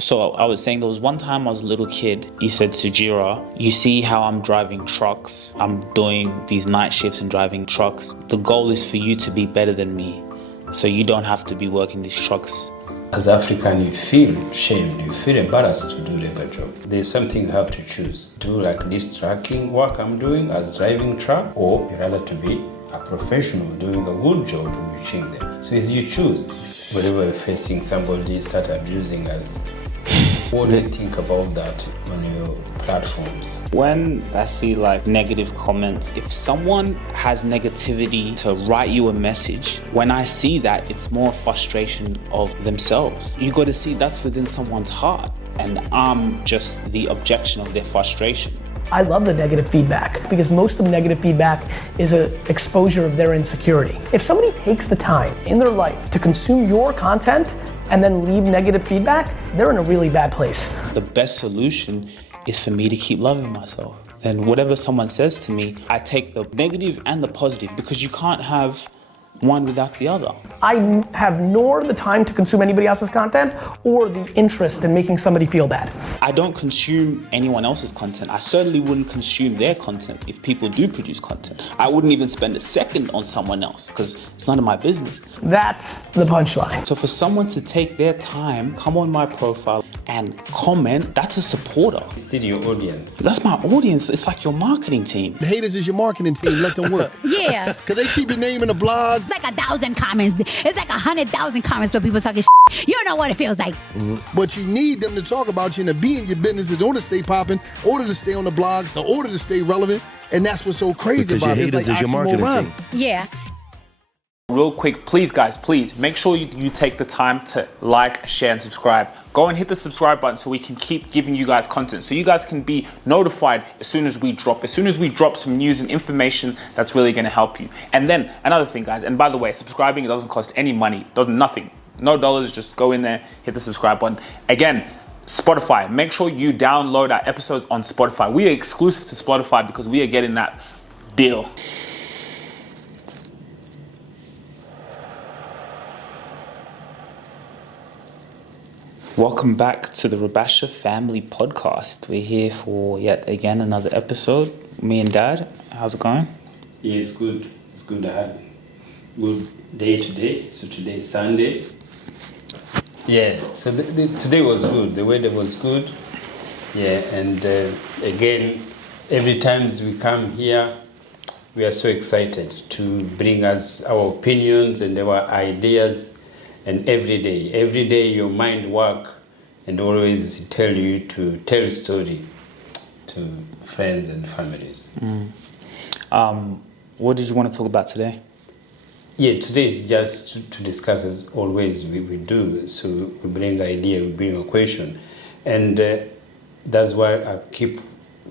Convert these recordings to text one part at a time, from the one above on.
So I was saying there was one time I was a little kid, he said, Sujira, you see how I'm driving trucks? I'm doing these night shifts and driving trucks. The goal is for you to be better than me, so you don't have to be working these trucks. As African, you feel shamed, you feel embarrassed to do labor job. There's something you have to choose. Do like this trucking work I'm doing as driving truck, or you rather to be a professional doing a good job reaching them. So as you choose, whenever you're facing somebody start abusing us, what do you think about that on your platforms? When I see like negative comments, if someone has negativity to write you a message, when I see that, it's more frustration of themselves. You got to see that's within someone's heart, and I'm just the objection of their frustration. I love the negative feedback because most of the negative feedback is an exposure of their insecurity. If somebody takes the time in their life to consume your content and then leave negative feedback, they're in a really bad place. The best solution is for me to keep loving myself. And whatever someone says to me, I take the negative and the positive, because you can't have one without the other. I have nor the time to consume anybody else's content or the interest in making somebody feel bad. I don't consume anyone else's content. I certainly wouldn't consume their content if people do produce content. I wouldn't even spend a second on someone else because it's none of my business. That's the punchline. So for someone to take their time, come on my profile and comment, that's a supporter. Still your audience. That's my audience. It's like your marketing team. The haters is your marketing team. Let them work. Yeah. Because they keep your name in the blogs. It's like 1,000 comments. It's like 100,000 comments to people talking shit. You don't know what it feels like. But you need them to talk about you and to be in your business in order to stay popping, in order to stay on the blogs, in order to stay relevant. And that's what's so crazy because about your it. It's haters like is your marketing oxymoron. team. Yeah. Real quick, please guys, please make sure you take the time to like, share and subscribe. Go and hit the subscribe button so we can keep giving you guys content, so you guys can be notified as soon as we drop some news and information that's really going to help you. And then another thing guys, and by the way, subscribing, it doesn't cost any money, does nothing, no dollars, just go in there, hit the subscribe button. Again, Spotify, make sure you download our episodes on Spotify. We are exclusive to Spotify because we are getting that deal. Welcome back to the Rubasha Family Podcast. We're here for yet again another episode. Me and Dad, how's it going? Yeah, it's good. It's good. I had good day today. So today is Sunday. Yeah, so today was good. The weather was good. Yeah, and again, every time we come here, we are so excited to bring us our opinions and our ideas. And every day your mind work and always tell you to tell a story to friends and families. What did you want to talk about today? Yeah, today is just to discuss as always we do. So we bring an idea, we bring a question. And that's why I keep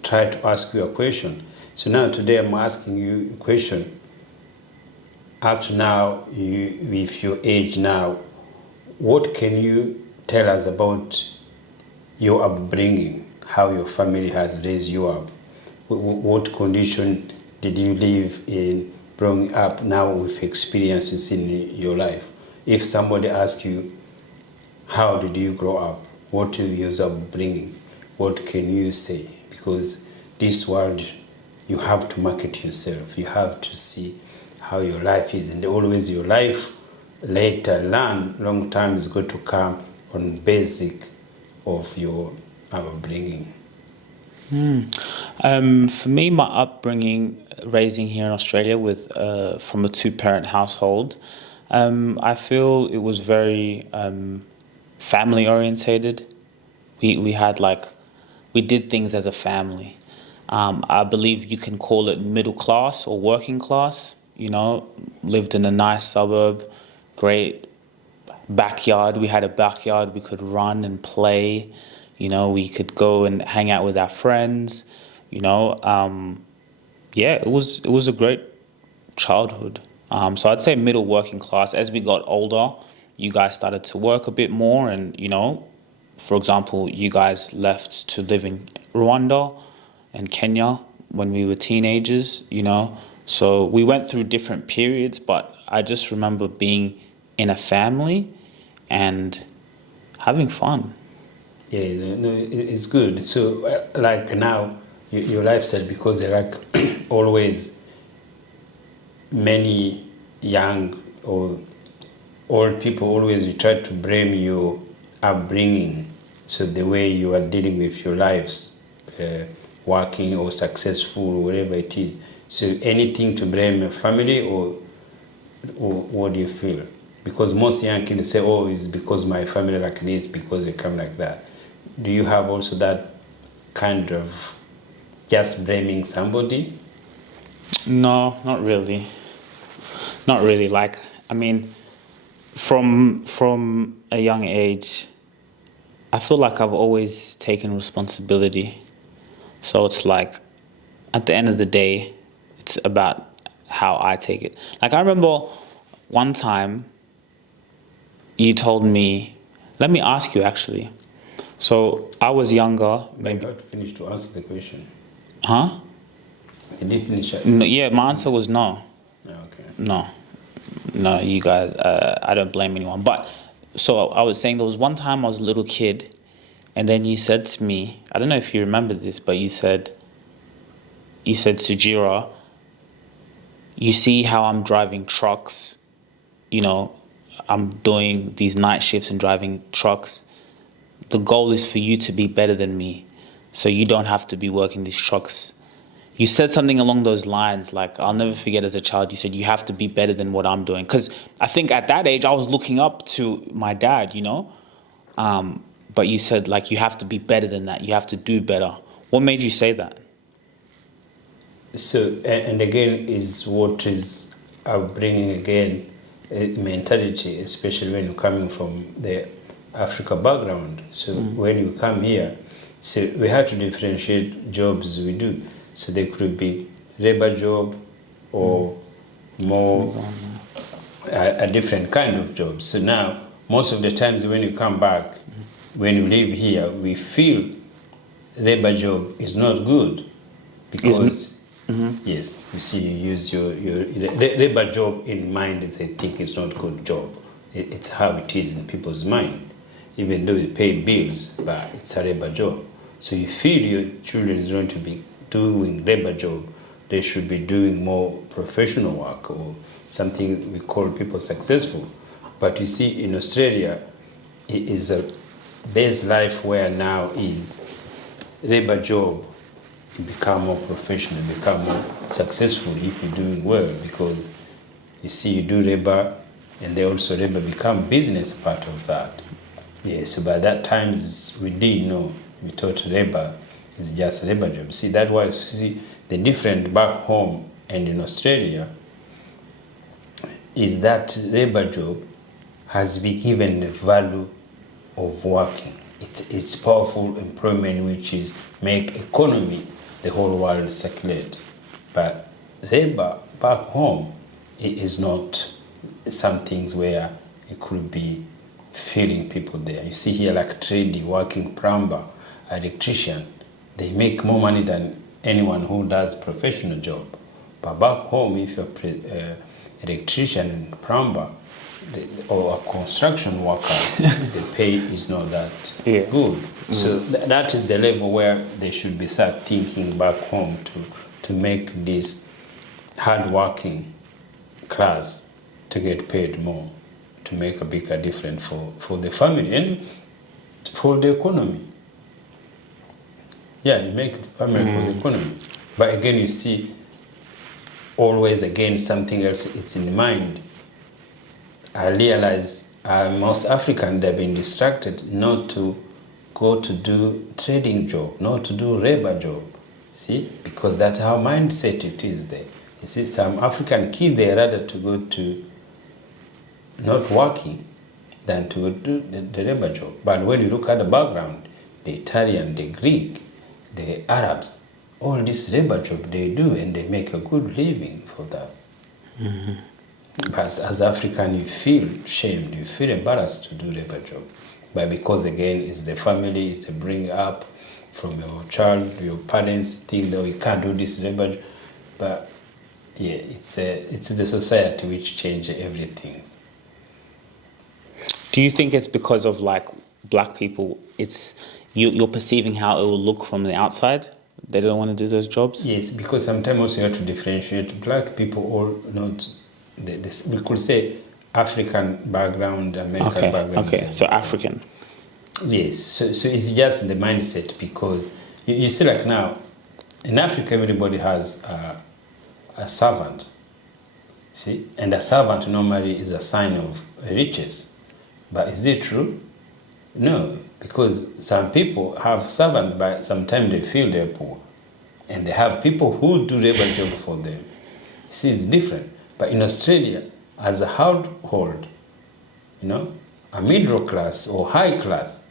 trying to ask you a question. So now today I'm asking you a question. Up to now, with your age now, what can you tell us about your upbringing, how your family has raised you up? What condition did you live in growing up now with experiences in your life? If somebody asks you, how did you grow up? What is your upbringing? What can you say? Because this world, you have to market yourself. You have to see how your life is, and always your life later long time is going to come on basic of your upbringing. For me, my upbringing, raising here in Australia with from a two-parent household, I feel it was very family orientated. We did things as a family. I believe you can call it middle class or working class. You know, lived in a nice suburb, great backyard. We had a backyard we could run and play. You know, we could go and hang out with our friends. You know, it was a great childhood. So I'd say middle working class. As we got older, you guys started to work a bit more, and you know, for example, you guys left to live in Rwanda and Kenya when we were teenagers. You know. So we went through different periods, but I just remember being in a family and having fun. Yeah, no, it's good. So, like now, your lifestyle, because there are like always many young or old people always you try to blame your upbringing, so the way you are dealing with your lives, working or successful or whatever it is. So anything to blame your family or what do you feel? Because most young kids say, oh, it's because my family like this, because they come like that. Do you have also that kind of just blaming somebody? No, not really. Not really. Like, I mean, from a young age, I feel like I've always taken responsibility. So it's like, at the end of the day, it's about how I take it. Like, I remember one time you told me, let me ask you actually. So I was younger. Maybe you have to finish to answer the question. Huh? Did you finish it? No, yeah, my answer was no. Okay. No, you guys, I don't blame anyone. But, so I was saying there was one time I was a little kid, and then you said to me, I don't know if you remember this, but you said, Sujira, you see how I'm driving trucks, you know, I'm doing these night shifts and driving trucks. The goal is for you to be better than me, so you don't have to be working these trucks. You said something along those lines, like, I'll never forget as a child, you said, you have to be better than what I'm doing. Because I think at that age, I was looking up to my dad, you know? But you said, like, you have to be better than that. You have to do better. What made you say that? So, and again, is what is bringing again mentality, especially when you're coming from the Africa background. So when you come here, so we have to differentiate jobs we do. So there could be labor job or more a different kind of job. So now, most of the times when you come back, when you live here, we feel labor job is not good because, yes, you see, you use your labor job in mind, they think it's not good job. It's how it is in people's mind, even though you pay bills, but it's a labor job. So you feel your children is going to be doing labor job, they should be doing more professional work or something we call people successful. But you see, in Australia, it is a base life where now is labor job, you become more professional, become more successful if you're doing well, because you see, you do labor and they also labor become business part of that. Yeah, so by that time we didn't know, we thought labor is just a labor job. See, that's why you see the difference back home and in Australia is that labor job has been given the value of working. It's powerful employment which is make economy the whole world circulate. But labor back home, it is not some things where it could be feeling people there. You see here like trading, working plumber, electrician, they make more money than anyone who does professional job. But back home, if you're electrician and plumber or a construction worker, the pay is not that good. So that is the level where they should be start thinking back home to make this hard-working class to get paid more, to make a bigger difference for the family and for the economy. Yeah, you make it family for the economy. But again, you see, always again, something else, it's in mind. I realize most Africans, they've been distracted not to go to do trading job, not to do labor job. See, because that's how mindset it is there. You see, some African kids, they rather to go to not working than to do the labor job. But when you look at the background, the Italian, the Greek, the Arabs, all this labor job they do and they make a good living for that. But as African, you feel shamed, you feel embarrassed to do labor job. But because again, it's the family, it's the bring up from your child, your parents think that you can't do this labor job. But yeah, it's the society which changes everything. Do you think it's because of like black people, it's you're perceiving how it will look from the outside. They don't want to do those jobs. Yes, because sometimes also you have to differentiate black people or not. We could say African background, American background. Okay, so African. Yes, so it's just the mindset, because you see, like now, in Africa, everybody has a servant, see? And a servant normally is a sign of riches. But is it true? No, because some people have servant, but sometimes they feel they're poor. And they have people who do labor job for them. See, it's different. But in Australia, as a household, you know, a middle class or high class,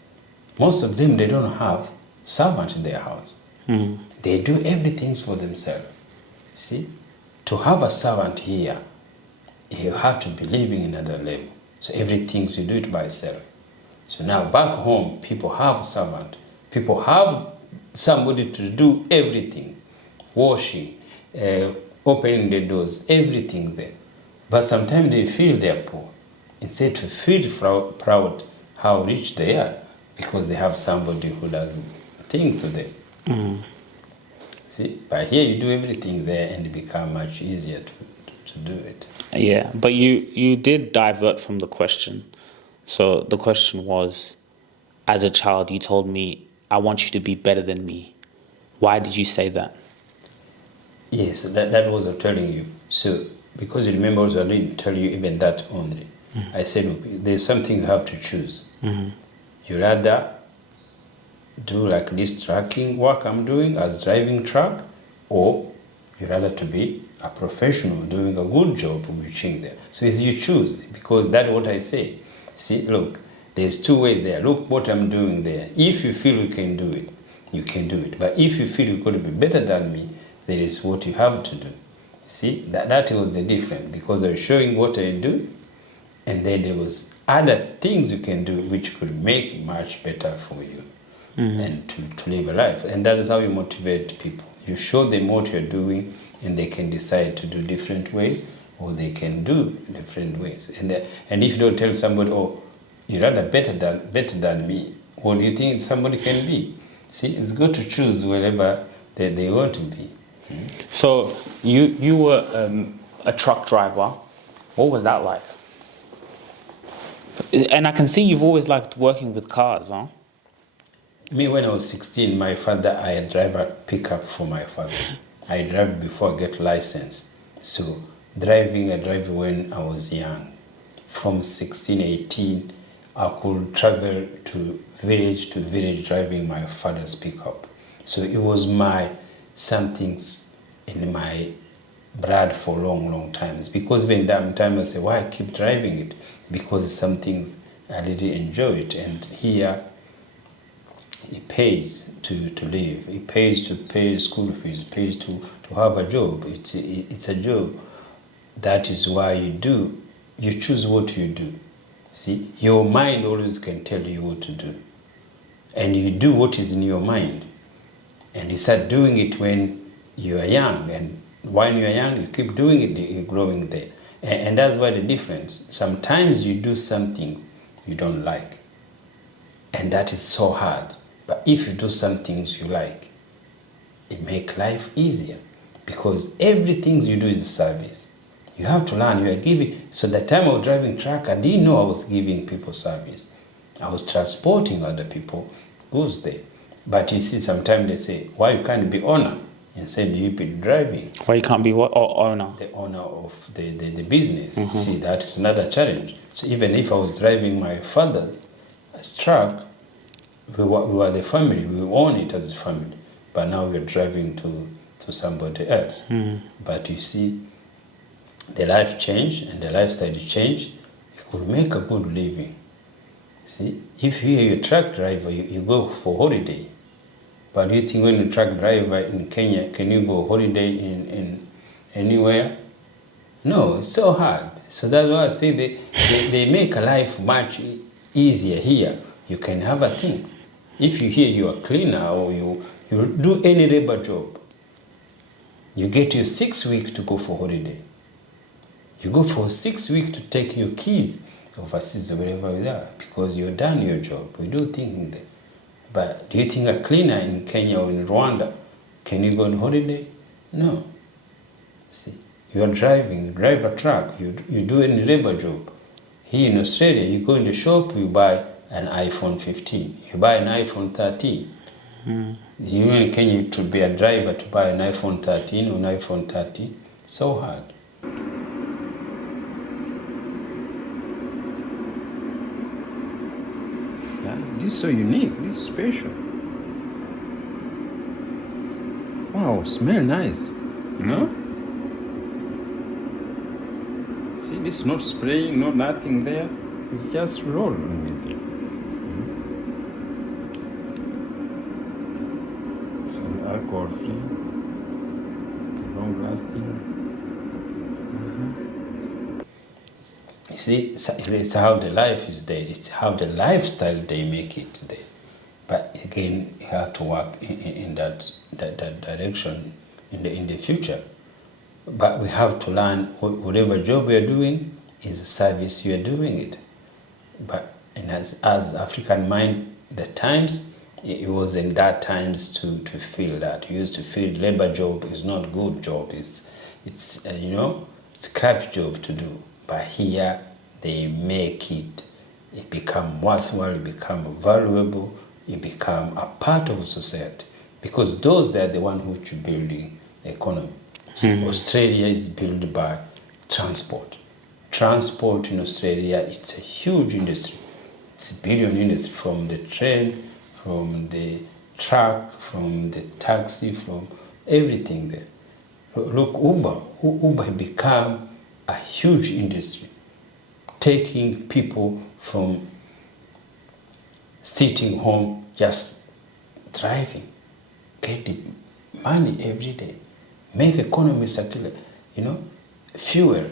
most of them, they don't have servant in their house. Mm. They do everything for themselves. See, to have a servant here, you have to be living in another level. So everything you do it by yourself. So now back home, people have servant. People have somebody to do everything, washing, opening the doors, everything there. But sometimes they feel they're poor. Instead to feel proud how rich they are, because they have somebody who does things to them. Mm. See, but here you do everything there and it becomes much easier to do it. Yeah, but you did divert from the question. So the question was, as a child, you told me, I want you to be better than me. Why did you say that? Yes, that was I'm telling you. So, because you remember also I didn't tell you even that only. I said, look, there's something you have to choose. Mm-hmm. You rather do like this trucking work I'm doing as driving truck, or you rather to be a professional doing a good job reaching there. So it's you choose, because that's what I say. See, look, there's two ways there. Look what I'm doing there. If you feel you can do it, you can do it. But if you feel you're going to be better than me, there is what you have to do. See, that was the difference, because I was showing what I do, and then there was other things you can do which could make much better for you. Mm-hmm. And to live a life. And that is how you motivate people. You show them what you're doing, and they can decide to do different ways, or they can do different ways. And if you don't tell somebody, oh, you're rather better than me, what do you think somebody can be? See, it's good to choose wherever they want to be. Mm-hmm. So you were a truck driver. What was that like? And I can see you've always liked working with cars, huh? Me, when I was 16, my father, I had drive a pickup for my father. I drive before I get license. So I drive when I was young. From 16, 18, I could travel to village driving my father's pickup. So it was somethings in my blood for long times. Because when that time I say, why I keep driving it? Because some things I really enjoy it. And here, it pays to live. It pays to pay school fees. It pays to have a job. It's a job. That is why you choose what you do. See, your mind always can tell you what to do. And you do what is in your mind. And you start doing it when you are young. And when you are young, you keep doing it, you're growing there. And that's why the difference. Sometimes you do some things you don't like. And that is so hard. But if you do some things you like, it makes life easier, because everything you do is a service. You have to learn. You are giving. So the time I was driving truck, I didn't know I was giving people service. I was transporting other people goods there. But you see, sometimes they say, why you can't be owner? Instead, you be driving. Why you can't be what? Owner? The owner of the business. Mm-hmm. See, that is another challenge. So even if I was driving my father's truck, we were the family. We own it as a family. But now we're driving to somebody else. Mm. But you see, the life change and the lifestyle change. You could make a good living. See, if you're a truck driver, you go for holiday. But do you think when you're a truck driver in Kenya, can you go holiday in anywhere? No, it's so hard. So that's why I say they make a life much easier here. You can have a thing. If you hear you are cleaner or you do any labor job, you get your 6 weeks to go for holiday. You go for 6 weeks to take your kids overseas or wherever we are, because you've done your job. We do things there. But do you think a cleaner in Kenya or in Rwanda, can you go on holiday? No. See, you are driving, you drive a truck, you do any labor job. Here in Australia, you go in the shop, you buy an iPhone 15, you buy an iPhone 13. You know, in Kenya, to be a driver to buy an iPhone 13 or an iPhone 30, so hard. Yeah, this is so unique, this is special. Wow, smell nice, you know? See, this is not spraying, no nothing there. It's just roll on it there. So alcohol free, long lasting. You see, it's how the life is there. It's how the lifestyle they make it there. But again, you have to work in that direction in the future. But we have to learn whatever job we are doing is a service you are doing it. But and as African mind, the times, it was in that times to feel that. You used to feel labor job is not good job. It's you know, it's crap job to do. But here they make it become worthwhile, it become valuable, it become a part of society. Because those are the one which are building the economy. So Australia is built by transport. Transport in Australia, it's a huge industry. It's a billion industry, from the train, from the truck, from the taxi, from everything there. Look, Uber become a huge industry, taking people from sitting home, just driving, getting money every day, make economy circular, you know, fuel,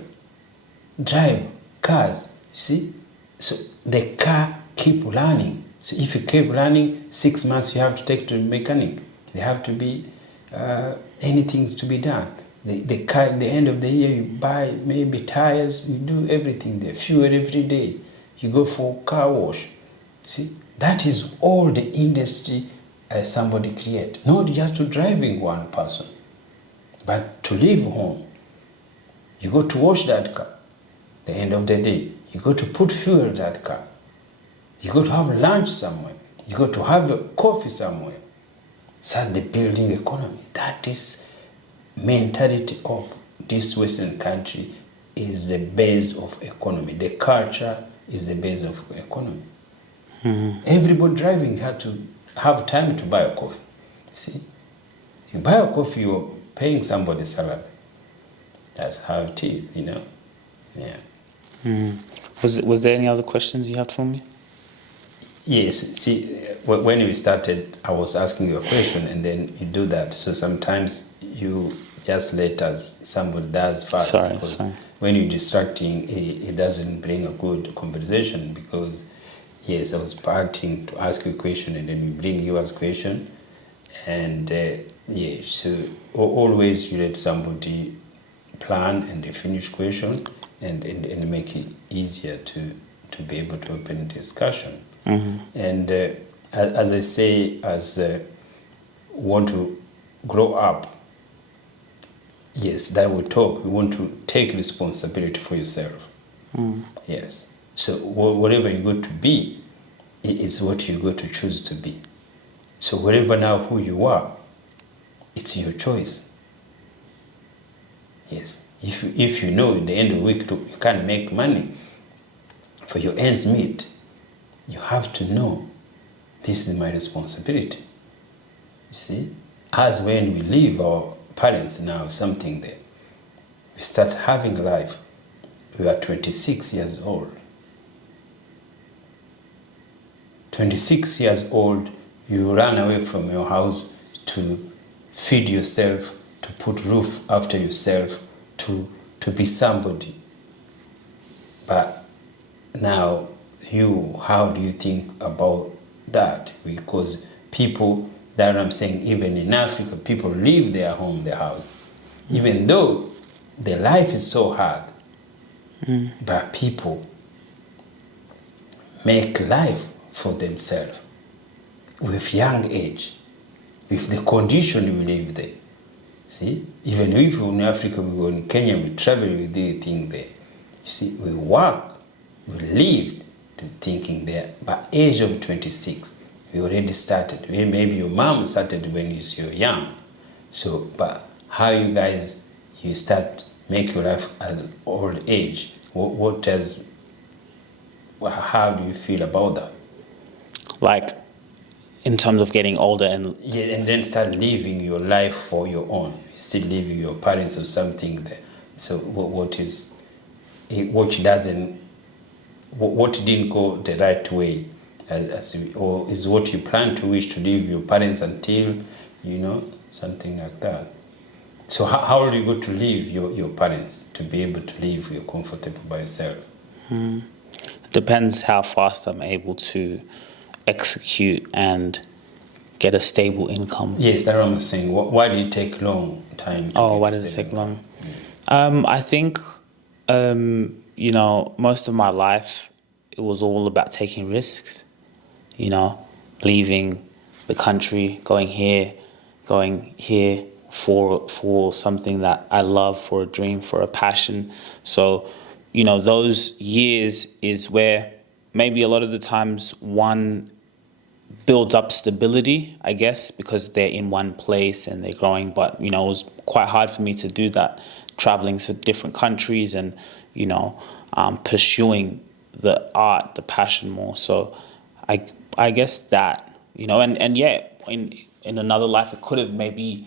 drive cars, see? So the car keep running. So if you keep running, 6 months you have to take to the mechanic. There have to be anything to be done. The car, at the end of the year, you buy maybe tires, you do everything there, fuel every day. You go for car wash. See, that is all the industry somebody create. Not just to driving one person, but to leave home. You go to wash that car. The end of the day, you go to put fuel in that car. You go to have lunch somewhere. You go to have a coffee somewhere. That's the building economy. That is mentality of this Western country, is the base of economy. The culture is the base of economy. Everybody driving had to have time to buy a coffee. See, you buy a coffee, you're paying somebody's salary. That's how it is, you know. Yeah. Was there any other questions you had for me? Yes. See, when we started, I was asking you a question, and then you do that. So sometimes you just let us, somebody does first. Sorry. When you're distracting, it doesn't bring a good conversation. Because yes, I was parting to ask you a question, and then we bring you as question, and yeah. So always you let somebody plan and they finish question, and make it easier to be able to open discussion. And as I say, as want to grow up, yes, that we talk, we want to take responsibility for yourself. Yes. So whatever you go to be, is what you go to choose to be. So whatever now who you are, it's your choice. Yes. If you know at the end of the week you can't make money for your ends meet, you have to know this is my responsibility. You see? As when we leave our parents now, something there, we start having life. We are 26 years old. 26 years old, you run away from your house to feed yourself, to put roof after yourself, to be somebody. But now, how do you think about that? Because people, that I'm saying, even in Africa, people leave their home, their house. Even though their life is so hard, but people make life for themselves with young age, with the condition we live there. See, even if we're in Africa, we go in Kenya, we travel, we do things there. You see, we work, we lived to thinking there. By age of 26, we already started. Maybe your mom started when you're young. So, but how you guys, you start make your life at old age, how do you feel about that? Like, in terms of getting older and... Yeah, and then start living your life for your own. You still live with your parents or something there. So what didn't go the right way, or is what you plan to wish to live your parents until, something like that. So how do you go to leave your parents to be able to live you're comfortable by yourself? Depends how fast I'm able to execute and get a stable income. Yes, that's what I'm saying. Why did it take long time? Why did it take long? I think, most of my life, it was all about taking risks, leaving the country, going here for something that I love, for a dream, for a passion. So, those years is where maybe a lot of the times one builds up stability, I guess, because they're in one place and they're growing. But, it was quite hard for me to do that, traveling to different countries and, pursuing the art, the passion more. So I guess that, and yeah, in another life, it could have maybe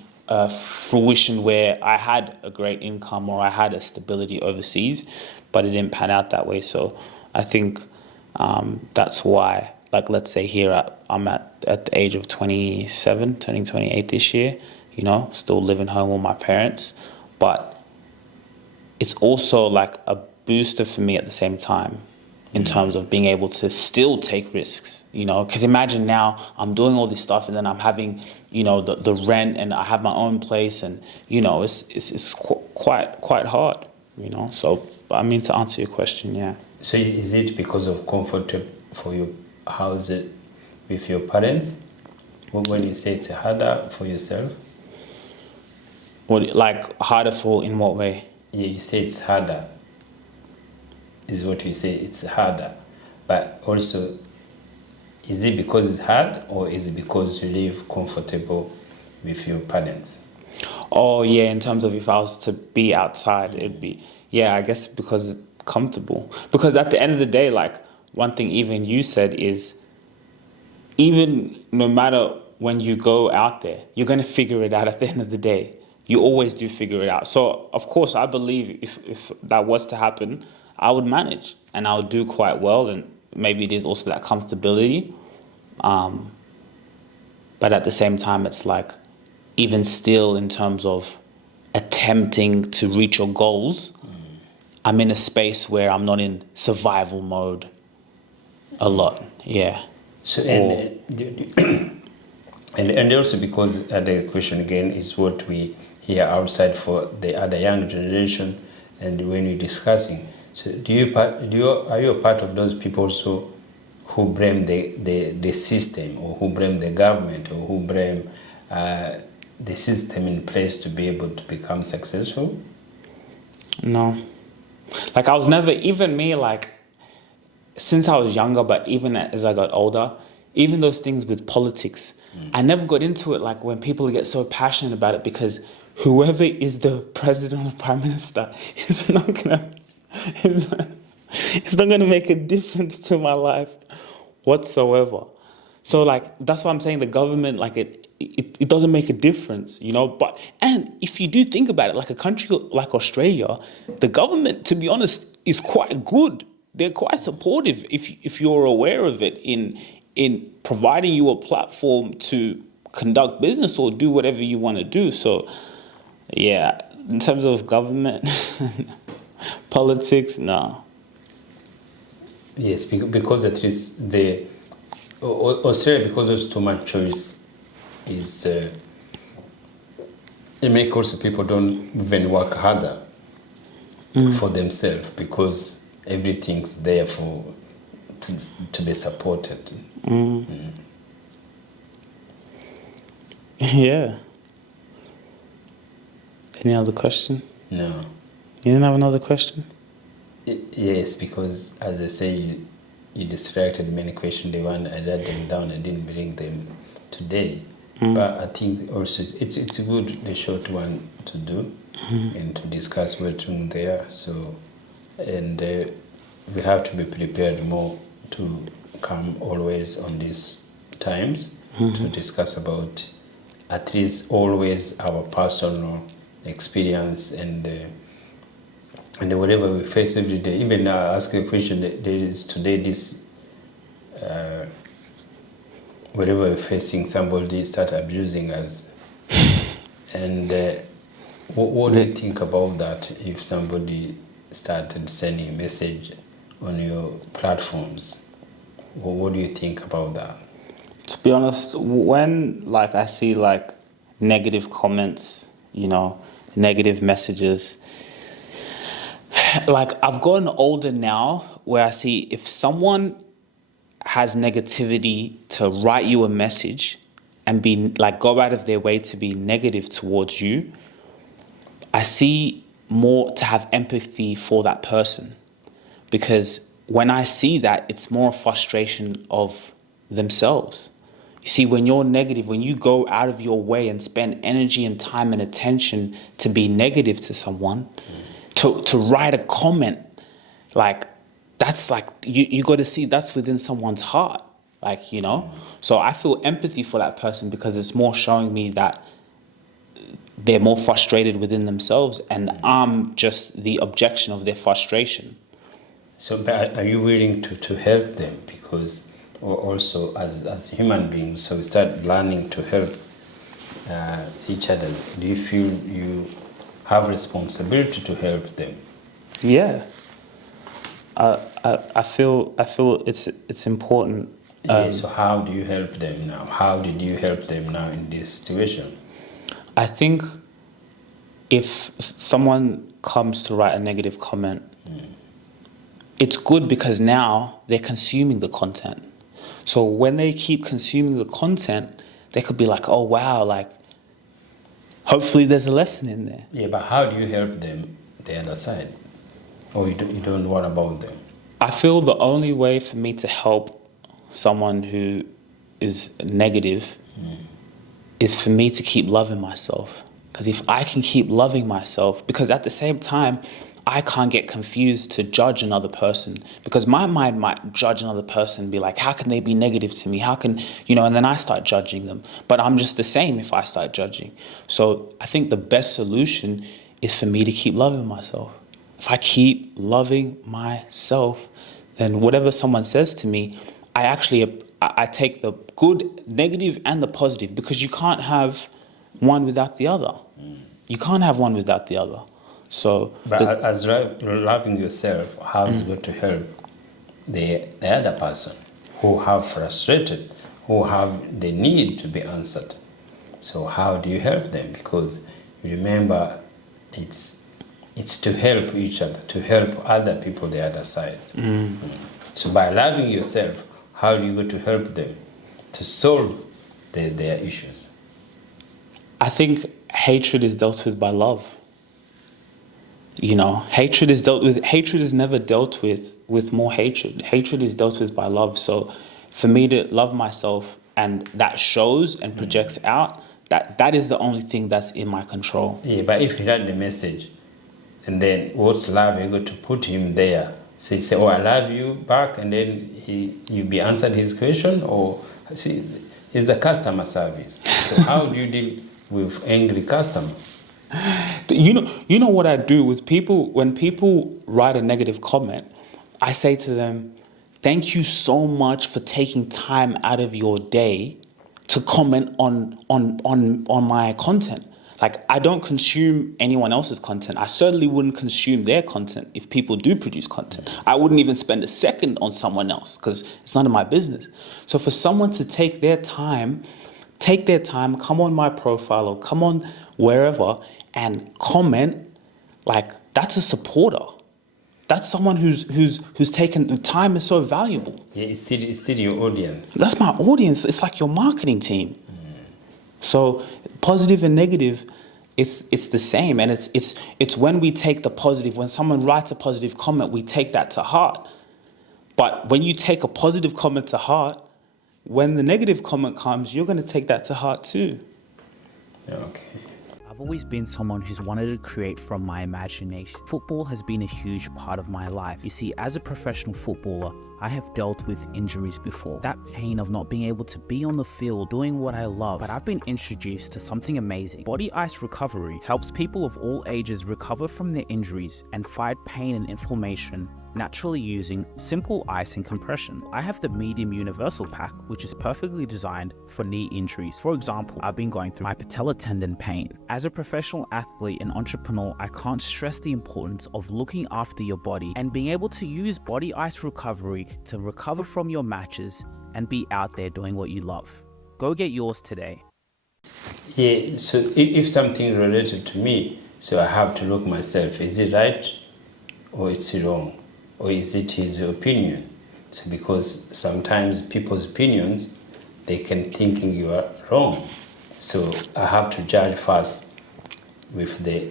fruition where I had a great income or I had a stability overseas, but it didn't pan out that way. So I think that's why, like, let's say here I'm at the age of 27, turning 28 this year, still living home with my parents. But it's also like a booster for me at the same time in terms of being able to still take risks, because imagine now I'm doing all this stuff and then I'm having, the rent and I have my own place and, it's quite hard, So, I mean, to answer your question, yeah. So is it because of comfort for you house it with your parents? When you say it's harder for yourself? What, like harder for in what way? Yeah, you say it's harder. Is what you say, it's harder. But also, is it because it's hard or is it because you live comfortable with your parents? Oh, yeah, in terms of if I was to be outside, it'd be, yeah, I guess because it's comfortable. Because at the end of the day, like, one thing even you said is, even no matter when you go out there, you're going to figure it out at the end of the day. You always do figure it out. So, of course, I believe if that was to happen, I would manage and I would do quite well, and maybe there's also that comfortability. But at the same time, it's like, even still in terms of attempting to reach your goals, I'm in a space where I'm not in survival mode a lot, yeah. So, and also because the question again is what we hear outside for the other young generation, and when you're discussing, so are you a part of those people who blame the system, or who blame the government, or who blame the system in place to be able to become successful? No. Like, I was never, even me, like, since I was younger, but even as I got older, even those things with politics, I never got into it, like, when people get so passionate about it, because whoever is the president or prime minister is not gonna... It's not going to make a difference to my life whatsoever. So, like, that's why I'm saying the government, like, it doesn't make a difference, But, and if you do think about it, like a country like Australia, the government, to be honest, is quite good. They're quite supportive if you're aware of it in providing you a platform to conduct business or do whatever you want to do. So, yeah, in terms of government... Politics, no. Yes, because at least Australia, because there's too much choice, it makes also people don't even work harder for themselves, because everything's there to to be supported. Yeah. Any other question? No. You didn't have another question? Yes, because as I say, you distracted many questions. The one I wrote them down, I didn't bring them today. But I think also it's good, the short one to do and to discuss what's wrong there. So, and we have to be prepared more to come always on these times to discuss about at least always our personal experience and whatever we face every day. Even now, I ask a question, there is today this, whatever we're facing, somebody start abusing us. And what do you think about that if somebody started sending a message on your platforms? What do you think about that? To be honest, when like I see like negative comments, you know, negative messages, like I've gotten older now where I see if someone has negativity to write you a message and be like go out of their way to be negative towards you, I see more to have empathy for that person, because when I see that, it's more a frustration of themselves. You see, when you're negative, when you go out of your way and spend energy and time and attention to be negative to someone, to write a comment, like that's like you got to see that's within someone's heart, like, you know. So I feel empathy for that person because it's more showing me that they're more frustrated within themselves and I'm just the objection of their frustration. So but are you willing to help them? Because also as human beings, so we start learning to help each other. Do you feel you have responsibility to help them? Yeah. I feel it's important. Yeah, so how do you help them now? How did you help them now in this situation? I think if someone comes to write a negative comment, it's good because now they're consuming the content. So when they keep consuming the content, they could be like, oh wow, like hopefully there's a lesson in there. Yeah, but how do you help them the other side? Or you don't know what about them? I feel the only way for me to help someone who is negative is for me to keep loving myself. Because if I can keep loving myself, because at the same time, I can't get confused to judge another person, because my mind might judge another person and be like, how can they be negative to me? How can, you know, and then I start judging them. But I'm just the same if I start judging. So I think the best solution is for me to keep loving myself. If I keep loving myself, then whatever someone says to me, I take the good, negative, and the positive, because you can't have one without the other. You can't have one without the other. So, but as loving yourself, how is it going to help the other person who have frustrated, who have the need to be answered? So how do you help them? Because remember, it's to help each other, to help other people the other side. So by loving yourself, how do you go to help them to solve their issues? I think hatred is dealt with by love. You know, hatred is never dealt with more hatred. Hatred is dealt with by love. So for me to love myself, and that shows and projects out, that is the only thing that's in my control. Yeah, but if he read the message, and then what's love, you're going to put him there. So you say, oh, I love you back, and then you be answered his question, or see, it's a customer service. So how do you deal with angry customer? You know what I do with people, when people write a negative comment, I say to them, thank you so much for taking time out of your day to comment on my content. Like, I don't consume anyone else's content. I certainly wouldn't consume their content if people do produce content. I wouldn't even spend a second on someone else because it's none of my business. So for someone to take their time, come on my profile or come on wherever and comment, like, that's a supporter. That's someone who's taken the time is so valuable. Yeah, it's still your audience. That's my audience. It's like your marketing team. So positive and negative, it's the same, and it's when we take the positive, when someone writes a positive comment, we take that to heart. But when you take a positive comment to heart, when the negative comment comes, you're going to take that to heart too. Okay. I've always been someone who's wanted to create from my imagination. Football has been a huge part of my life. You see, as a professional footballer, I have dealt with injuries before. That pain of not being able to be on the field doing what I love. But I've been introduced to something amazing. Body ice recovery helps people of all ages recover from their injuries and fight pain and inflammation naturally using simple ice and compression. I have the medium universal pack, which is perfectly designed for knee injuries. For example, I've been going through my patella tendon pain. As a professional athlete and entrepreneur, I can't stress the importance of looking after your body and being able to use body ice recovery to recover from your matches and be out there doing what you love. Go get yours today. Yeah, so if something related to me, so I have to look myself, is it right or is it wrong? Or is it his opinion? So because sometimes people's opinions, they can thinking you are wrong. So I have to judge first with the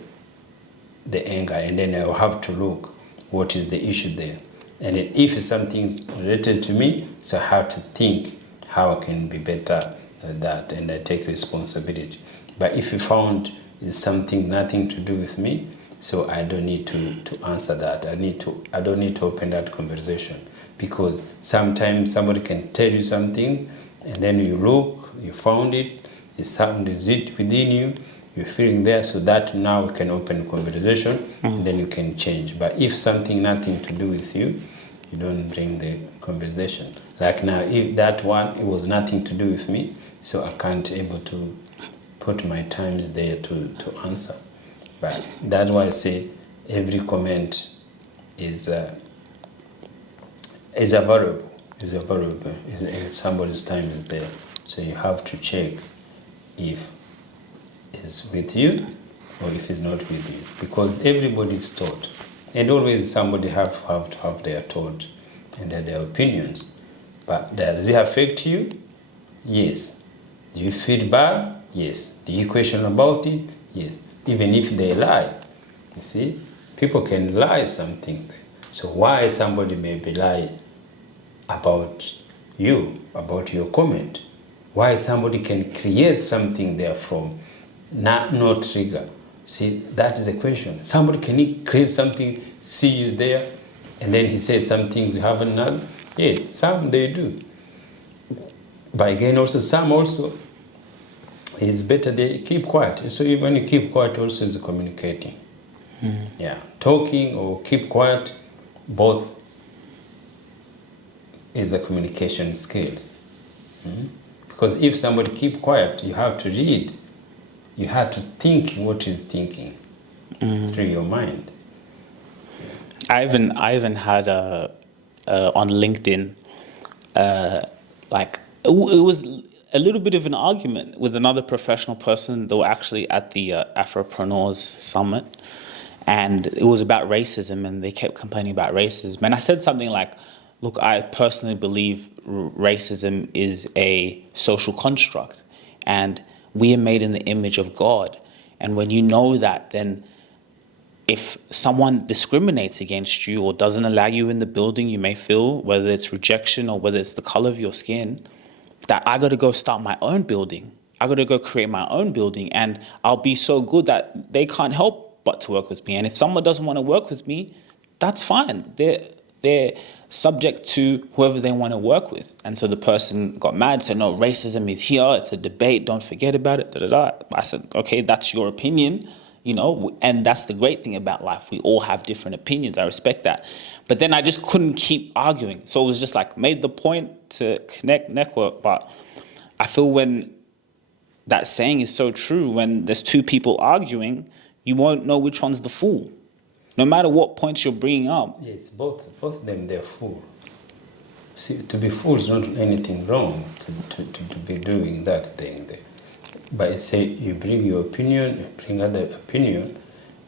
anger, and then I will have to look what is the issue there. And then if something's related to me, so I have to think how I can be better at that, and I take responsibility. But if you found it's something nothing to do with me, so I don't need to answer that. I don't need to open that conversation, because sometimes somebody can tell you some things, and then you look, you found it, it is it within you, you're feeling there, so that now we can open a conversation, and then you can change. But if something nothing to do with you, you don't bring the conversation. Like now, if that one, it was nothing to do with me, so I can't able to put my times there to answer. But that's why I say every comment is a variable. If somebody's time is there, so you have to check if it's with you or if it's not with you, because everybody's taught, and always somebody have to have their thought and their opinions. But does it affect you? Yes. Do you feel bad? Yes. Do you question about it? Yes. Even if they lie, you see, people can lie something. So why somebody may be lie about you, about your comment? Why somebody can create something there from no trigger? See, that is the question. Somebody can create something, see you there, and then he says some things you haven't done. Yes, some they do. But again, also some also, it's better they keep quiet. So when you keep quiet, also is communicating. Yeah, talking or keep quiet, both is the communication skills. Because if somebody keep quiet, you have to read. You have to think what he's thinking through your mind. I even had on LinkedIn, like it was a little bit of an argument with another professional person. They were actually at the Afropreneurs Summit, and it was about racism, and they kept complaining about racism. And I said something like, look, I personally believe racism is a social construct, and we are made in the image of God. And when you know that, then if someone discriminates against you or doesn't allow you in the building, you may feel, whether it's rejection or whether it's the color of your skin, that I got to go start my own building. I got to go create my own building, and I'll be so good that they can't help but to work with me. And if someone doesn't want to work with me, that's fine. They're subject to whoever they want to work with. And so the person got mad, said, no, racism is here. It's a debate. Don't forget about it. I said, okay, that's your opinion, and that's the great thing about life. We all have different opinions. I respect that. But then I just couldn't keep arguing. So it was just like, made the point to connect, network. But I feel when that saying is so true, when there's two people arguing, you won't know which one's the fool. No matter what points you're bringing up. Yes, both of them, they're fool. See, to be fool is not anything wrong to be doing that thing there. But say you bring your opinion, you bring other opinion,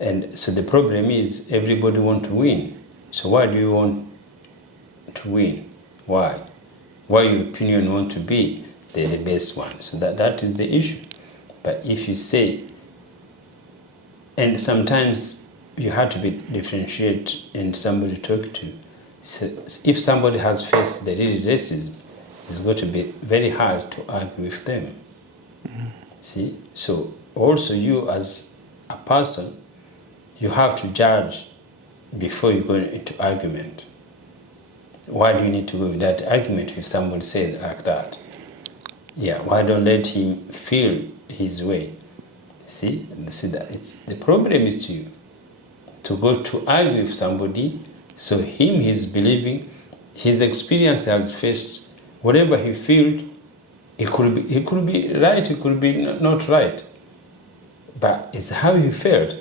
and so the problem is everybody want to win. So why do you want to win? Why? Why your opinion want to be the best one? So that is the issue. But if you say, and sometimes you have to be differentiate in somebody to talk to. So if somebody has faced the real racism, it's going to be very hard to argue with them. See? So also you as a person, you have to judge before you go into argument. Why do you need to go with that argument if somebody said like that? Yeah, why don't let him feel his way? See that the problem is you. To go to argue with somebody, so he's believing, his experience has faced, whatever he feels, it could be right, it could be not right. But it's how he felt.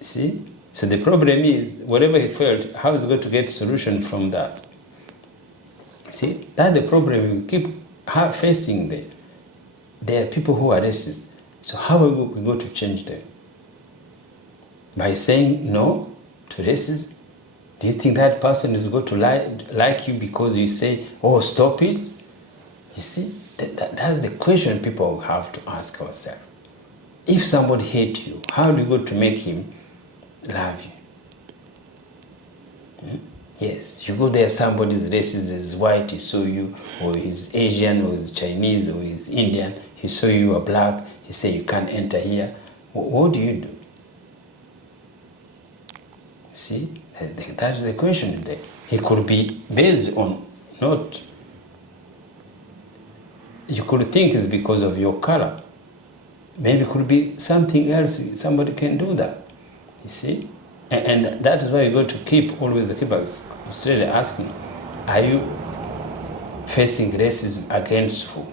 See? So the problem is, whatever he felt, how is he going to get solution from that? See? That's the problem we keep facing there. There are people who are racist. So how are we going to change them? By saying no to racism? Do you think that person is going to like you because you say, oh, stop it? You see, that's the question people have to ask ourselves. If somebody hates you, how do you go to make him love you? Yes, you go there, somebody is racist, is white, he saw you, or he's Asian, or he's Chinese, or he's Indian, he saw you are black, he said you can't enter here. What do you do? See, that's the question there. He could be based on not, you could think it's because of your color. Maybe it could be something else, somebody can do that. You see? And that is why you got to keep Australia asking, are you facing racism against who?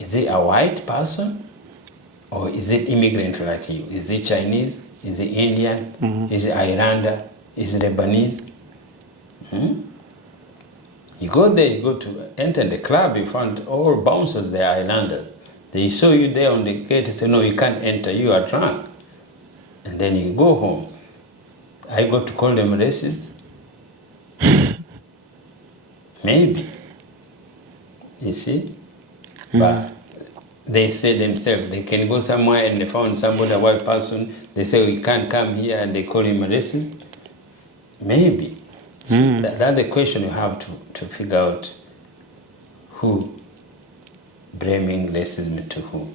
Is it a white person? Or is it immigrant like you? Is it Chinese? Is it Indian? Is it Islander? Is it Lebanese? You go there, you go to enter the club, you find all bouncers, they are islanders. They saw you there on the gate and say, no, you can't enter, you are drunk. And then you go home. I got to call them racist? Maybe. You see? But they say themselves, they can go somewhere and they found somebody, a white person, they say, oh, you can't come here, and they call him a racist? Maybe. See, that's the question you have to figure out, who blaming racism to who.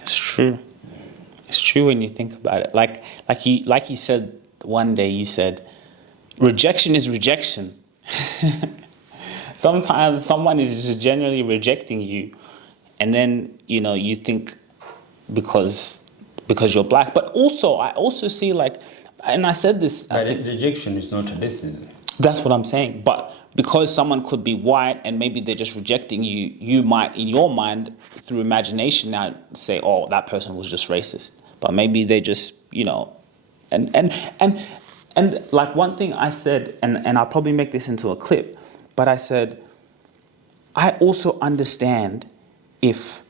It's true. It's true when you think about it. Like you said one day, you said, rejection is rejection. Sometimes someone is just genuinely rejecting you, and then you think because you're black. But also, I also see and I said this. But rejection is not racism. That's what I'm saying. But because someone could be white and maybe they're just rejecting you, you might, in your mind, through imagination, now say, oh, that person was just racist. But maybe they just, and like one thing I said, and I'll probably make this into a clip, but I said, I also understand if,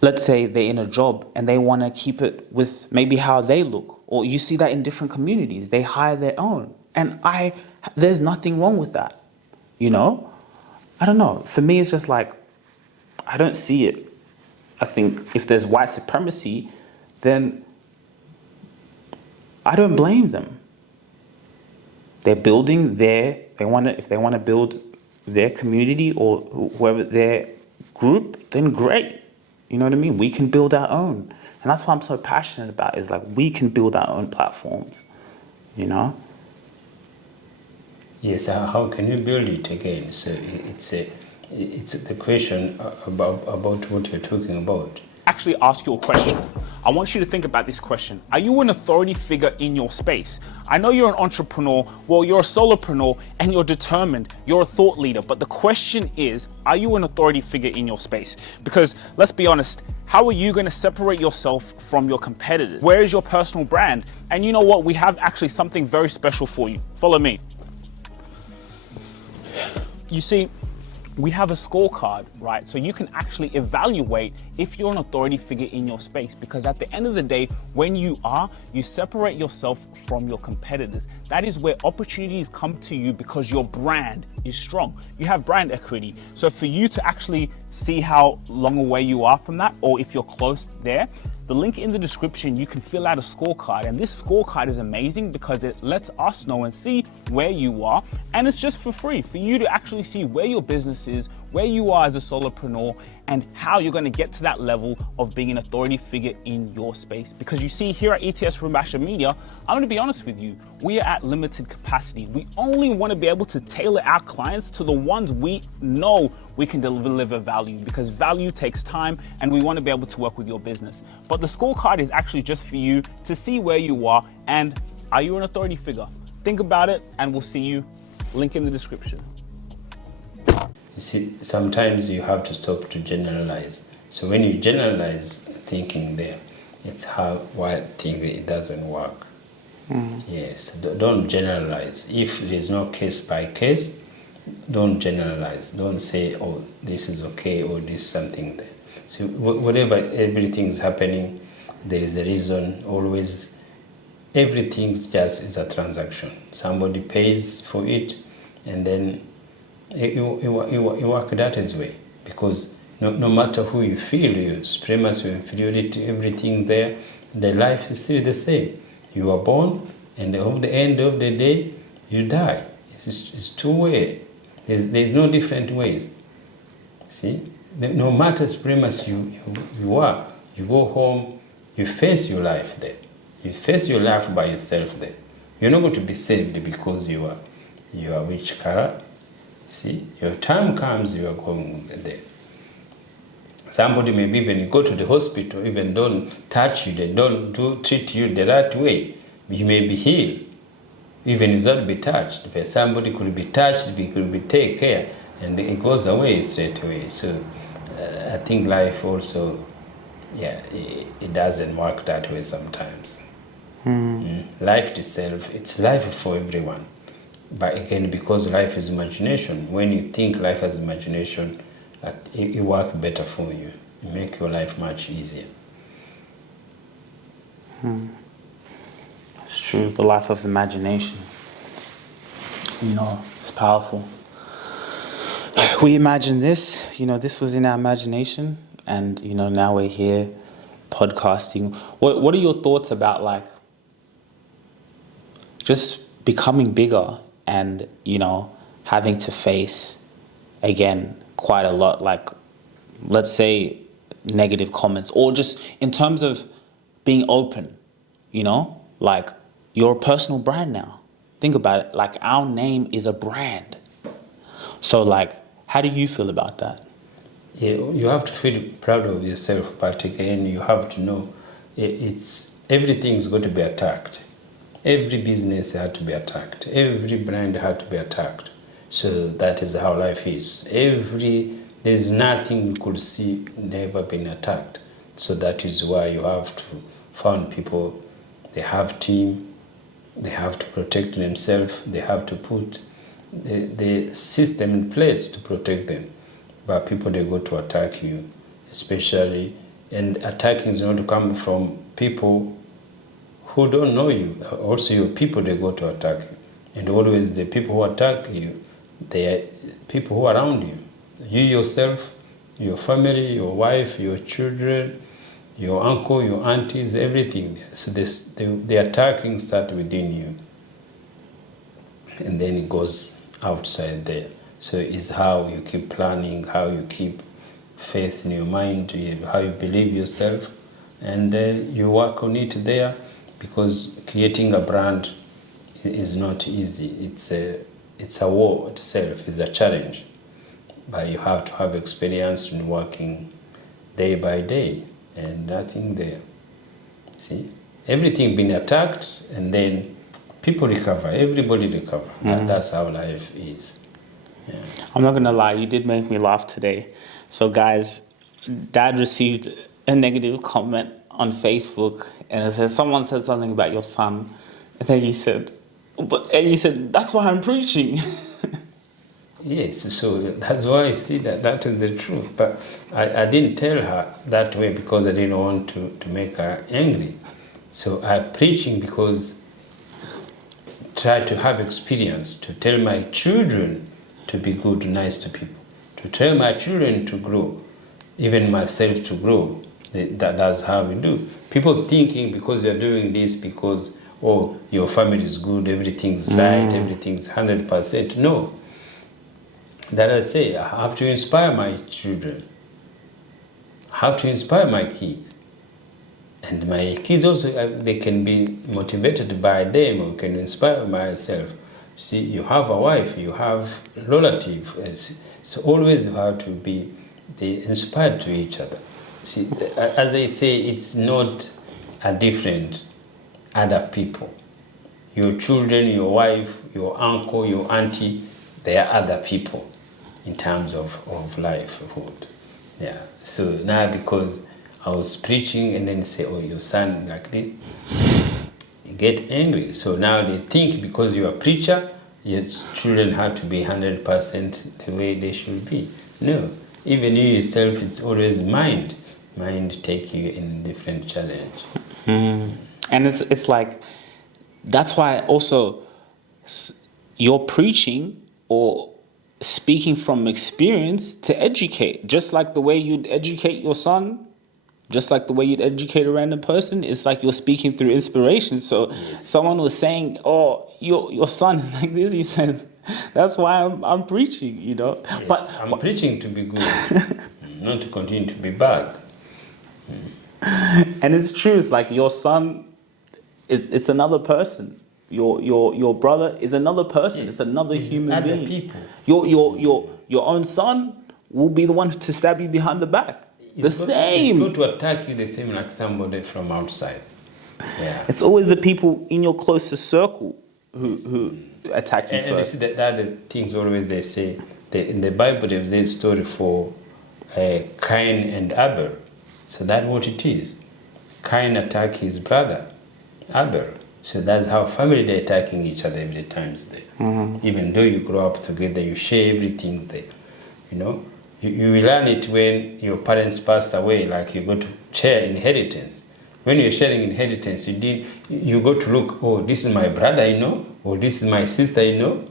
let's say they're in a job and they want to keep it with maybe how they look, or you see that in different communities, they hire their own. And there's nothing wrong with that, I don't know. For me, it's just like, I don't see it. I think if there's white supremacy, then I don't blame them. They're building if they want to build their community or whoever their group, then great. You know what I mean? We can build our own. And that's what I'm so passionate about, is like, we can build our own platforms, Yes, how can you build it again? So it's the question about what you're talking about. Actually ask you a question. I want you to think about this question. Are you an authority figure in your space? I know you're an entrepreneur, well, you're a solopreneur, and you're determined, you're a thought leader, but the question is, are you an authority figure in your space? Because let's be honest, how are you going to separate yourself from your competitors? Where is your personal brand? And you know what? We have actually something very special for you. Follow me. You see, we have a scorecard, right? So you can actually evaluate if you're an authority figure in your space, because at the end of the day, when you are, you separate yourself from your competitors. That is where opportunities come to you because your brand is strong. You have brand equity. So for you to actually see how long away you are from that, or if you're close there, the link in the description, you can fill out a scorecard, and this scorecard is amazing because it lets us know and see where you are, and it's just for free for you to actually see where your business is, where you are as a solopreneur, and how you're going to get to that level of being an authority figure in your space. Because you see, here at ETS Rubasha Media, I'm going to be honest with you, we are at limited capacity. We only want to be able to tailor our clients to the ones we know we can deliver value, because value takes time and we want to be able to work with your business. But the scorecard is actually just for you to see where you are and are you an authority figure? Think about it, and we'll see you. Link in the description. You see, sometimes you have to stop to generalize. So when you generalize thinking there, it's how why think it doesn't work. Yes, don't generalize. If there is no case by case, don't generalize. Don't say, oh, this is okay, or this is something there. So whatever, everything is happening, there is a reason. Always, everything's just is a transaction. Somebody pays for it, and then you work that as way. Because no matter who you feel, your supremacy, your inferiority, everything there, the life is still the same. You are born, and at the end of the day, you die. It's two-way. There's no different ways. See? No matter supremacy you are, you go home, you face your life there. You face your life by yourself there. You're not going to be saved because you are which color. See? Your time comes, you are going there. Somebody maybe even you go to the hospital, even don't touch you, they don't treat you the right way. You may be healed, even without be touched. But somebody could be touched, could be take care, and it goes away straight away. So I think life also, yeah, it doesn't work that way sometimes. Life itself, it's life for everyone. But again, because life is imagination, when you think life has imagination, it works better for you. It makes your life much easier. It's true, the life of imagination. You know, it's powerful. We imagined this, this was in our imagination, and, now we're here podcasting. What are your thoughts about, like, just becoming bigger and, having to face, again, quite a lot, like, let's say, negative comments, or just in terms of being open, like, you're a personal brand now. Think about it, like, our name is a brand. So, like, how do you feel about that? Yeah, you have to feel proud of yourself, but again, you have to know everything's going to be attacked. Every business had to be attacked. Every brand had to be attacked. So that is how life is. There's nothing you could see never been attacked. So that is why you have to find people, they have team, they have to protect themselves, they have to put the system in place to protect them. But people, they go to attack you, especially, and attacking is not to come from people who don't know you. Also your people, they go to attack you. And always the people who attack you, they are people who are around you. You yourself, your family, your wife, your children, your uncle, your aunties, everything. So the attacking starts within you. And then it goes outside there. So it's how you keep planning, how you keep faith in your mind, how you believe yourself, and you work on it there, because creating a brand is not easy. It's a war itself, it's a challenge. But you have to have experience in working day by day, and nothing there. See? Everything been attacked, and then people recover, everybody recover. That's how life is. Yeah. I'm not gonna lie, you did make me laugh today. So guys, Dad received a negative comment on Facebook, and it says someone said something about your son, and then he said, that's why I'm preaching. Yes, so that's why I see that is the truth. But I didn't tell her that way because I didn't want to make her angry. So I'm preaching because try to have experience, to tell my children to be good, nice to people, to tell my children to grow, even myself to grow. That's how we do. People thinking because you're doing this because, oh, your family is good, everything's right, everything's 100%. No. That I say, I have to inspire my children. I have to inspire my kids. And my kids also, they can be motivated by them, or can inspire myself. See, you have a wife, you have relatives, so always you have to be inspired to each other. See, as I say, it's not a different other people. Your children, your wife, your uncle, your auntie, they are other people in terms of livelihood. Yeah. So now because I was preaching and then say, oh, your son like this, you get angry. So now they think because you're a preacher, your children have to be 100% the way they should be. No. Even you yourself, it's always mind take you in a different challenge. And it's like, that's why also you're preaching or speaking from experience to educate, just like the way you'd educate your son, just like the way you'd educate a random person. It's like you're speaking through inspiration. So someone was saying, oh, your son is like this, you said, that's why I'm preaching, you know. Yes, but I'm preaching to be good, not to continue to be bad. And it's true. It's like your son, it's another person. Your brother is another person. Yes. It's another It's human other being. people. Your own son will be the one to stab you behind the back. It's Same. going to attack you the same like somebody from outside. Yeah. It's always the people in your closest circle who attack you And you first. see that the things always they say, in the Bible there's a story for Cain and Abel. So that's what it is. Cain attacked his brother, Abel. So that's how family they're attacking each other every time there. Even though you grow up together, you share everything there. You know, you will learn it when your parents passed away, like you go to share inheritance. When you're sharing inheritance, you go to look, oh, this is my brother, you know, or this is my sister, you know.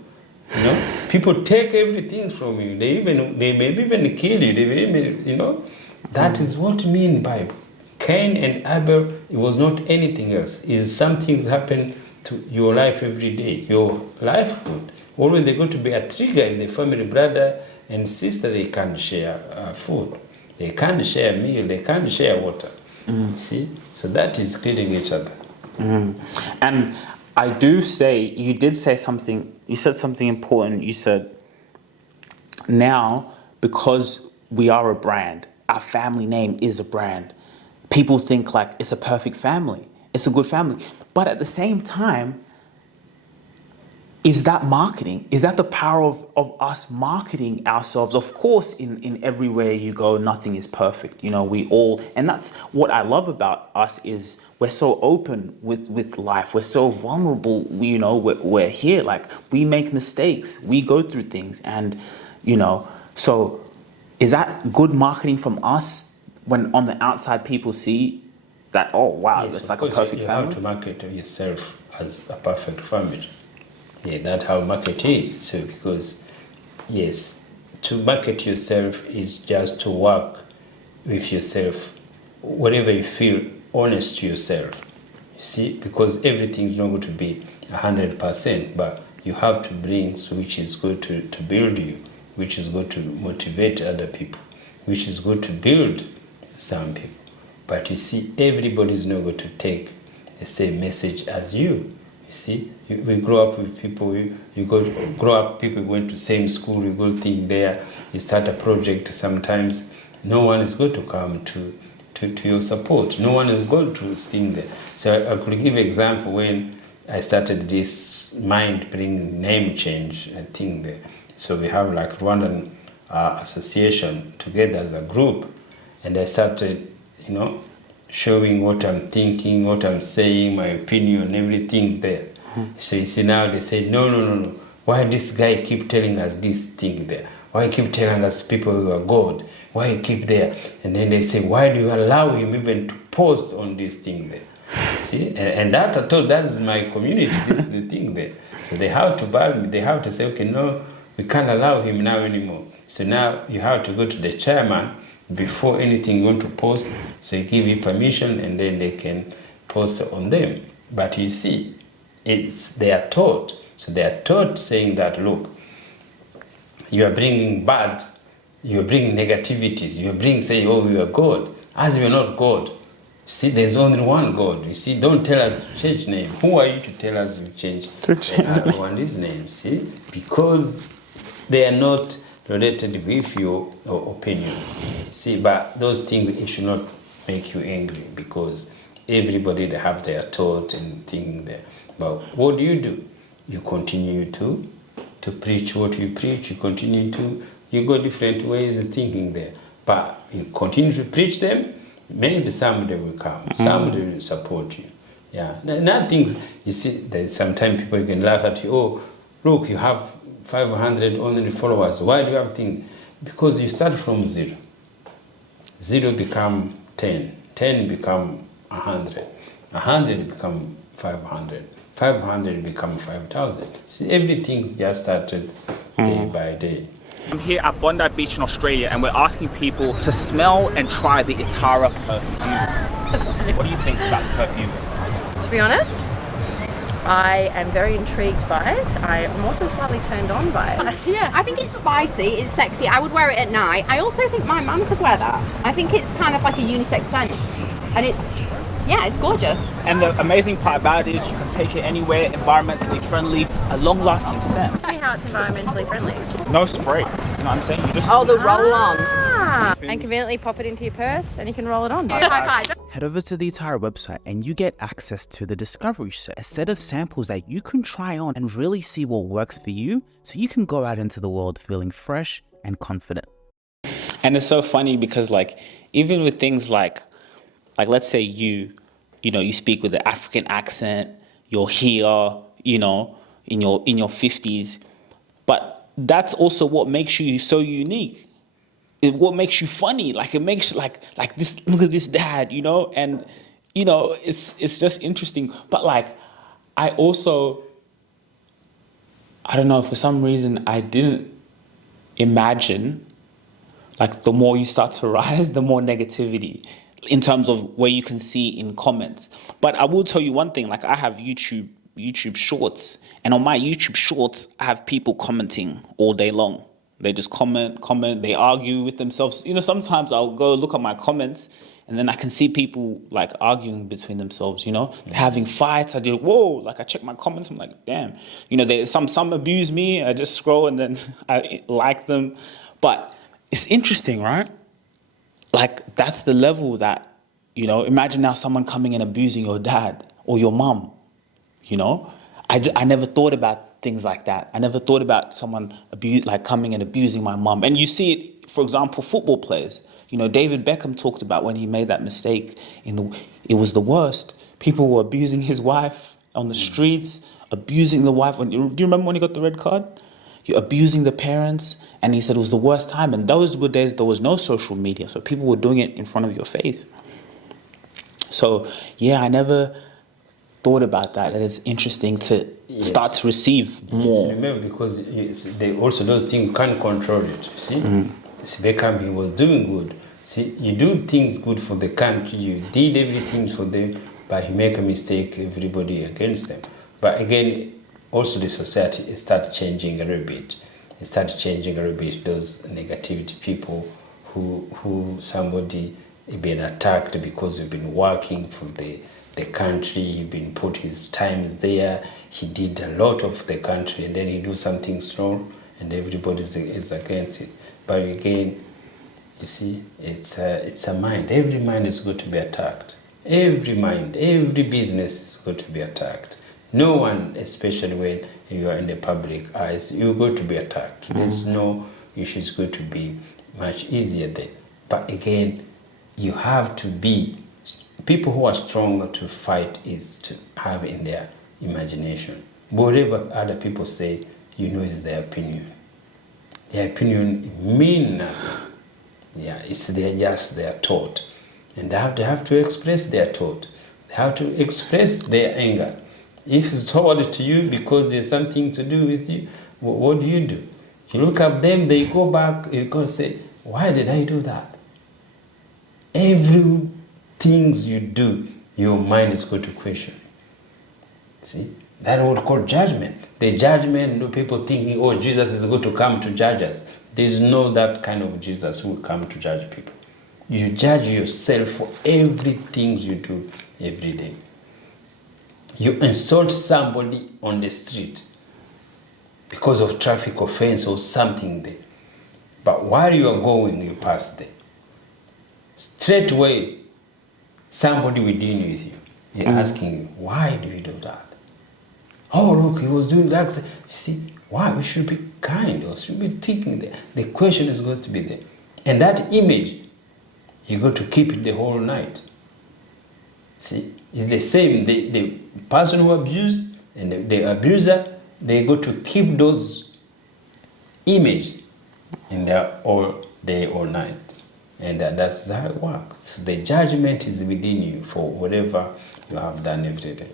You know, people take everything from you. They may even kill you. They may even, you know. That is what mean Bible. Cain and Abel, it was not anything else. It's some things happen to your life every day. Your life would always there's going to be a trigger in the family, brother and sister. They can't share food. They can't share meal. They can't share water. See, so that is killing each other. And I do say, you did say something. You said something important. You said, now because we are a brand, our family name is a brand. People think like it's a perfect family. It's a good family. But at the same time, is that marketing? Is that the power of us marketing ourselves? Of course, in everywhere you go, nothing is perfect. You know, we all, and that's what I love about us is we're so open with life. We're so vulnerable. You know, we're here. Like, we make mistakes. We go through things. And, you know, so is that good marketing from us when on the outside people see that, oh, wow, Yes, it's like of a course, perfect you family? have to market yourself as a perfect family. Yeah, that's how market is. So because, yes, to market yourself is just to work with yourself, whatever you feel honest to yourself. You see, because everything is not going to be 100%, but you have to bring which is good to build you, which is good to motivate other people, which is good to build some people. But you see, everybody is not going to take the same message as you. You see, we grow up with people, grow up, people went to same school, you go think there, you start a project sometimes, no one is going to come to your support. No one is going to sing there. So I could give an example when I started this mind-bringing name change thing there. So we have like Rwandan association together as a group, and I started, you know, showing what I'm thinking, what I'm saying, my opinion, everything's there. So you see now they say, no, Why this guy keep telling us this thing there? Why keep telling us people who are God? Why he keep there? And then they say, why do you allow him even to post on this thing there? See, and that I told, that is my community, this is the thing there. So they have to ban me, they have to say, okay, no, we can't allow him now anymore. So now you have to go to the chairman before anything you want to post, so he give you permission and then they can post on them. But you see, they are taught. So they are taught saying that, look, you are bringing bad, you are bringing negativities, you are bringing saying, oh, you are God, as we are not God. See, there's only one God. You see, don't tell us to change name. Who are you to tell us you change one his name? See, because they are not related with your opinions. See, but those things, it should not make you angry, because everybody, they have their thought and thing there. But what do? You continue to preach what you preach. You continue to, you go different ways of thinking there. But you continue to preach them, maybe somebody will come, somebody will support you. Yeah, not things, you see, there's sometimes people can laugh at you, oh, look, you have 500 only followers. Why do you have things? Because you start from 0. 0 become 10. 10 become 100. 100 become 500. 500 become 5,000. See, everything's just started day by day. I'm here at Bondi Beach in Australia, and we're asking people to smell and try the Itara perfume. What do you think about the perfume? To be honest, I am very intrigued by it. I'm also slightly turned on by it. Yeah, I think it's spicy, it's sexy. I would wear it at night. I also think my mum could wear that. I think it's kind of like a unisex scent, and it's gorgeous. And the amazing part about it is you can take it anywhere, environmentally friendly, a long-lasting scent. Tell me how it's environmentally friendly. No spray, you know what I'm saying? You just The roll-on. And conveniently pop it into your purse and you can roll it on. Head over to the Inquire website and you get access to the Discovery Set, a set of samples that you can try on and really see what works for you, so you can go out into the world feeling fresh and confident. And it's so funny because, like, even with things like let's say you speak with an African accent, you're here, in your 50s, but that's also what makes you so unique. What makes you funny? Like, it makes like this. Look at this dad, and it's just interesting. But like, I don't know, for some reason I didn't imagine, like, the more you start to rise, the more negativity, in terms of where you can see in comments. But I will tell you one thing, like, I have YouTube shorts, and on my YouTube shorts, I have people commenting all day long. They just comment, they argue with themselves. Sometimes I'll go look at my comments, and then I can see people, like, arguing between themselves, They're having fights. I do, whoa, like, I check my comments, I'm like, damn. Some abuse me, I just scroll and then I like them. But it's interesting, right? Like, that's the level that, imagine now someone coming and abusing your dad or your mum, I never thought about things like that. I never thought about someone coming and abusing my mum. And you see it, for example, football players. David Beckham talked about when he made that mistake, it was the worst. People were abusing his wife on the streets, abusing the wife. Do you remember when he got the red card? You're abusing the parents, and he said it was the worst time. And those were days there was no social media, so people were doing it in front of your face. So yeah, I never thought about that. And it's interesting to start to receive more. Yes, remember, because those things you can't control it. See, Beckham, he was doing good. See, you do things good for the country, you did everything for them, but he make a mistake, everybody against them. But again, also the society started changing a little bit. It started changing a little bit, those negativity people who somebody been attacked because you've been working for the country, he been put his times there, he did a lot of the country, and then he do something strong and everybody is against it. But again, you see, it's a mind. Every mind is going to be attacked. Every mind, every business is going to be attacked. No one, especially when you are in the public eyes, you're going to be attacked. There's no issue, is going to be much easier then. But again, you have to be, people who are stronger to fight is to have in their imagination. Whatever other people say, you know it's their opinion. Their opinion mean nothing. Yeah, it's their thought. And they have to express their thought. They have to express their anger. If it's told to you because there's something to do with you, what do? You look at them, they go back, you go say, why did I do that? Every things you do, your mind is going to question. See? That what called judgment. The judgment, people thinking, oh, Jesus is going to come to judge us. There's no that kind of Jesus who will come to judge people. You judge yourself for everything you do every day. You insult somebody on the street because of traffic offense or something there. But while you are going, you pass there. Straight away, somebody will deal with you. They're asking you, why do you do that? Oh, look, he was doing that. You see, why? We should be kind or should be thinking there. The question is going to be there. And that image, you got to keep it the whole night. See, it's the same. The person who abused and the abuser, they got to keep those image in there all day, all night. And that's how it works. So the judgment is within you for whatever you have done every day.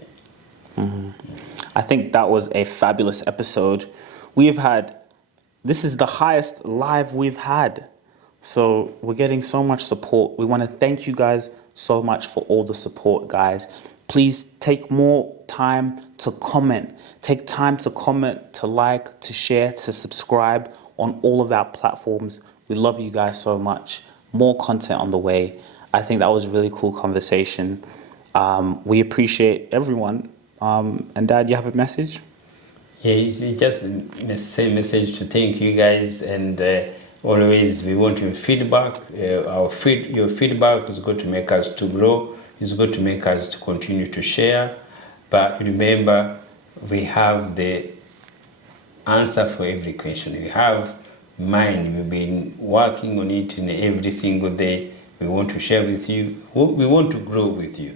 I think that was a fabulous episode. This is the highest live we've had. So we're getting so much support. We want to thank you guys so much for all the support, guys. Please take more time to comment. Take time to comment, to like, to share, to subscribe on all of our platforms. We love you guys so much. More content on the way. I think that was a really cool conversation. We appreciate everyone. And Dad, you have a message? Yeah, it's just the same message to thank you guys, and always we want your feedback. Your feedback is going to make us to grow. It's going to make us to continue to share. But remember, we have the answer for every question. We have mind. We've been working on it in every single day. We want to share with you. We want to grow with you.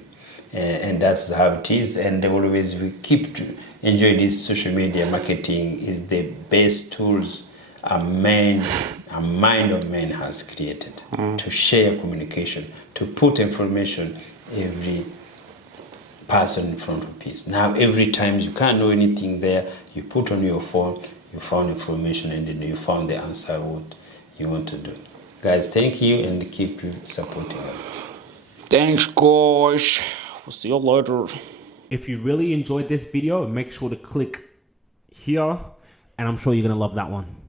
And that's how it is. And always we keep to enjoy this social media marketing is the best tools a mind of man has created to share communication, to put information every person in front of peace. Now every time you can't know anything there, you put on your phone, you found information, and then you found the answer what you want to do. Guys, thank you, and keep supporting us. Thanks, guys. We'll see you later. If you really enjoyed this video, make sure to click here, and I'm sure you're gonna love that one.